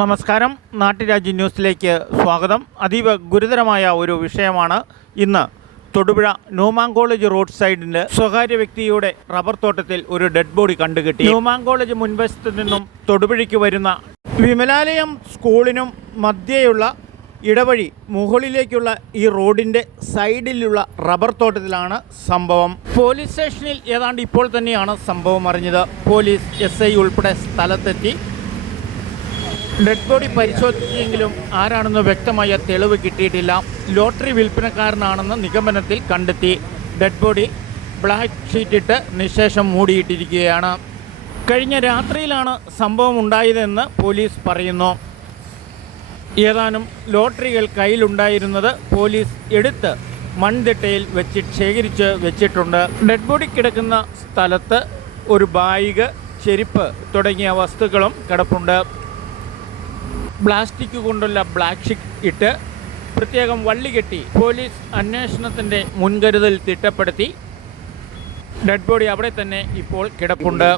നമസ്കാരം. നാട്ടുരാജ്യ ന്യൂസിലേക്ക് സ്വാഗതം. അതീവ ഗുരുതരമായ ഒരു വിഷയമാണ് ഇന്ന് തൊടുപുഴ ന്യൂമാങ്കോളേജ് റോഡ് സൈഡിന്റെ സ്വകാര്യ വ്യക്തിയുടെ റബ്ബർ തോട്ടത്തിൽ ഒരു ഡെഡ് ബോഡി കണ്ടുകിട്ടി. ന്യൂമാങ്കോളേജ് മുൻവശത്ത് നിന്നും തൊടുപുഴയ്ക്ക് വരുന്ന വിമലാലയം സ്കൂളിനും മധ്യേയുള്ള ഇടവഴി മുകളിലേക്കുള്ള ഈ റോഡിന്റെ സൈഡിലുള്ള റബ്ബർ തോട്ടത്തിലാണ് സംഭവം. പോലീസ് സ്റ്റേഷനിൽ ഏതാണ്ട് ഇപ്പോൾ തന്നെയാണ് സംഭവം അറിഞ്ഞത്. പോലീസ് എസ് ഉൾപ്പെടെ സ്ഥലത്തെത്തി ഡെഡ് ബോഡി പരിശോധിച്ചെങ്കിലും ആരാണെന്ന് വ്യക്തമായ തെളിവ് കിട്ടിയിട്ടില്ല. ലോട്ടറി വിൽപ്പനക്കാരനാണെന്ന് നിഗമനത്തിൽ കണ്ടെത്തി. ഡെഡ് ബോഡി ബ്ലാക്ക് ഷീറ്റിട്ട് നിശേഷം മൂടിയിട്ടിരിക്കുകയാണ്. കഴിഞ്ഞ രാത്രിയിലാണ് സംഭവം ഉണ്ടായതെന്ന് പോലീസ് പറയുന്നു. ഏതാനും ലോട്ടറികൾ കയ്യിലുണ്ടായിരുന്നത് പോലീസ് എടുത്ത് മൺതിട്ടയിൽ വെച്ച് ശേഖരിച്ച് വെച്ചിട്ടുണ്ട്. ഡെഡ് ബോഡി കിടക്കുന്ന സ്ഥലത്ത് ഒരു ബാഗ് ചെരുപ്പ് തുടങ്ങിയ വസ്തുക്കളും കിടപ്പുണ്ട്. പ്ലാസ്റ്റിക് കൊണ്ടുള്ള ബ്ലാക്ക് ഷിറ്റ് ഇട്ട് പ്രത്യേകം വള്ളി കെട്ടി പോലീസ് അന്വേഷണത്തിന്റെ മുൻകരുതൽ തിട്ടപ്പെടുത്തി. ഡെഡ് ബോഡി അവിടെ തന്നെ ഇപ്പോൾ കിടപ്പുണ്ട്.